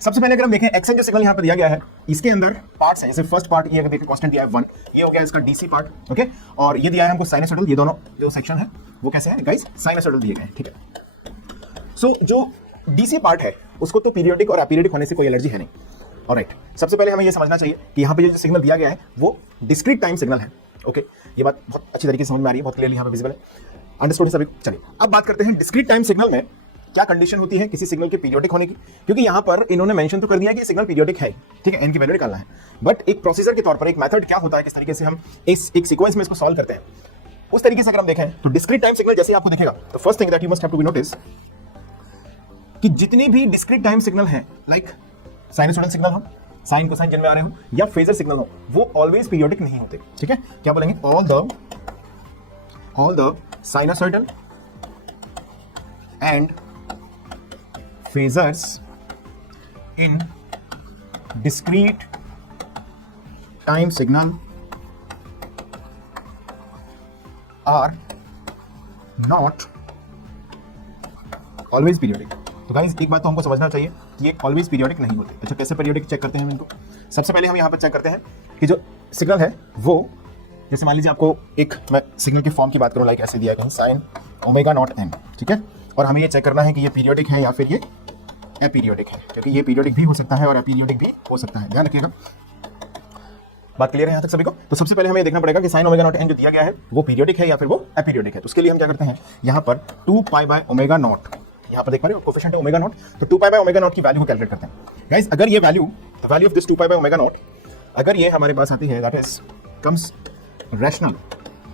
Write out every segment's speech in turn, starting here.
सबसे पहले अगर हम देखें एक्सएन जो सिग्नल यहाँ पर दिया गया है, इसके अंदर पार्ट्स हैं। जैसे फर्स्ट पार्ट ये अगर देखें कांस्टेंट दिया है 1, ये हो गया इसका डीसी पार्ट, ओके। और ये दिया है हमको साइनसॉइडल, ये दोनों जो सेक्शन है वो कैसे है गाइस, साइनसॉइडल दिए गए हैं, ठीक है। सो जो डीसी पार्ट है उसको तो पीरियोडिक और अपीरियोडिक होने से कोई एलर्जी है नहीं। ऑलराइट, सबसे पहले हमें ये समझना चाहिए कि यहाँ पे जो सिग्नल दिया गया है वो डिस्क्रीट टाइम सिग्नल है, ओके। ये बात बहुत अच्छी तरीके से समझ में आ रही है, बहुत क्लियरली यहाँ पे विजिबल है, अंडरस्टूड है सभी। चलिए अब बात करते हैं डिस्क्रीट टाइम सिग्नल में क्या कंडीशन होती है किसी सिग्नल के पीरियोडिक होने की, क्योंकि यहाँ पर इन्होंने मेंशन तो कर दिया कि सिग्नल पीरियोडिक है, ठीक है, एन की वैल्यू निकालना है, बट एक प्रोसीजर के तौर पर एक मेथड क्या होता है, किस तरीके से हम इस एक सीक्वेंस में इसको सॉल्व करते हैं, उस तरीके से अगर हम देखें तो डिस्क्रीट टाइम सिग्नल जैसे आपको दिखेगा, तो first thing that you must have to be notice कि जितनी भी डिस्क्रीट टाइम सिग्नल है, लाइक साइनसॉइडल सिग्नल हो, साइन कोसाइन जिनमें आ रहे हो, या फेजर सिग्नल हो, वो ऑलवेज पीरियोडिक नहीं होते, ठीक है। क्या बोलेंगे, all the sinusoidal and phasors in discrete time signal are not always periodic। तो गाइस एक बात तो हमको समझना चाहिए कि ये ऑलवेज पीरियोडिक नहीं होते। अच्छा, कैसे पीरियोडिक चेक करते हैं हम इनको? सबसे पहले हम यहाँ पर चेक करते हैं कि जो सिग्नल है वो, जैसे मान लीजिए आपको एक मैं सिग्नल के फॉर्म की बात करूँ, लाइक ऐसे दिया गया है साइन ओमेगा नॉट एन, ठीक है, और हमें ये चेक करना है कि ये पीरियोडिक है या फिर ये अपीरियोडिक है, क्योंकि ये पीरियोडिक भी हो सकता है और अपीरियोडिक भी हो सकता है, ध्यान रखिएगा। बात क्लियर है यहाँ तक सभी को? तो सबसे पहले हमें देखना पड़ेगा कि साइन ओमेगा नॉट एन जो दिया गया है वो पीरियोडिक है या फिर वो अपीरियोडिक है। तो उसके लिए हम क्या करते हैं, यहाँ पर 2 पाई बाय ओमेगा नॉट, यहाँ पर देख पा रहे हो कोफिशिएंट है ओमेगा नॉट, तो 2 पाई बाय ओमेगा नॉट की वैल्यू को कैलकुलेट करते हैं। गाइस अगर ये value, the value of this 2 pi by omega naught, अगर ये हमारे पास आती है, that is comes rational,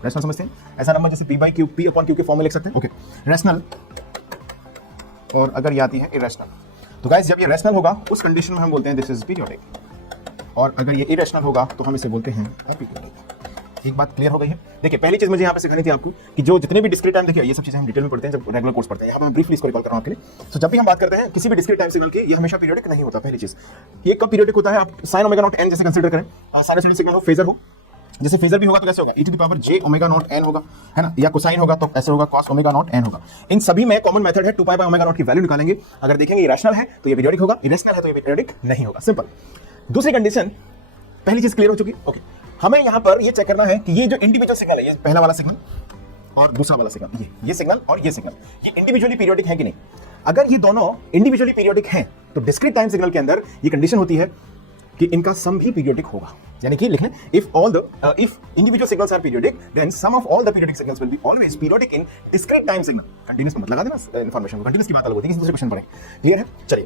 rational समझते हैं, ऐसा नंबर जैसे p by Q, p upon Q के फॉर्म में लिख सकते हैं, ओके, रैशनल, और अगर ये आती है इरेशनल, तो गाइस जब ये रैशनल होगा उस कंडीशन में हम बोलते हैं दिस इज पीरियोडिक, और अगर ये इरेशनल होगा तो हम इसे बोलते हैं अपीरियोडिक। एक बात क्लियर हो गई है? देखिए पहली चीज मुझे यहाँ पे सिखानी थी आपको कि जो जितने भी डिस्क्रीट टाइम, देखिए ये सब चीजें हम डिटेल में पढ़ते हैं जब रेगुलर कोर्स पढ़ते हैं, यहाँ पे मैं ब्रीफली इसको रिकॉल कर रहा हूँ आपके लिए। तो जब भी हम बात करते हैं किसी भी डिस्क्रीट टाइम सिग्नल की, ये हमेशा पीरियोडिक नहीं होता। पहली चीज, ये कब पीरियोडिक होता है, आप साइन ओमेगा नॉट एन जैसे कंसीडर करें, साइनसॉइडल सिग्नल हो, फेजर हो, जैसे फेजर भी होगा तो कैसे होगा, e to the power j omega not n होगा, है ना, या कोसाइन होगा तो ऐसे होगा cos ओमेगा नॉट n होगा। इन सभी में कॉमन मेथड है 2 पाई बाय ओमेगा नॉट की वैल्यू निकालेंगे, अगर देखेंगे ये रैशनल है तो ये पीरियोडिक होगा, इरेशनल है तो ये पीरियोडिक नहीं होगा, सिंपल। दूसरी कंडीशन, पहली चीज क्लियर हो चुकी, ओके। हमें यहाँ पर ये चेक करना है कि ये जो इंडिविजुअल सिग्नल है, ये पहला वाला सिग्नल और दूसरा वाला सिग्नल, ये सिग्नल और ये सिग्नल, ये इंडिविजुअली पीरियोडिक है कि नहीं। अगर ये दोनों इंडिविजुअली पीरियोडिक हैं तो डिस्क्रीट टाइम सिग्नल के अंदर ये कंडीशन होती है कि इनका सम भी पीरियोडिक होगा, यानी कि लिख लें, if individual signals are periodic then sum of all the periodic signals will be always periodic in discrete time signal। Continuous मत लगा देना इन्फॉर्मेशन को, कंटीन्यूअस की बात अलग होती है, किसी दूसरे क्वेश्चन पर है, क्लियर है? चलिए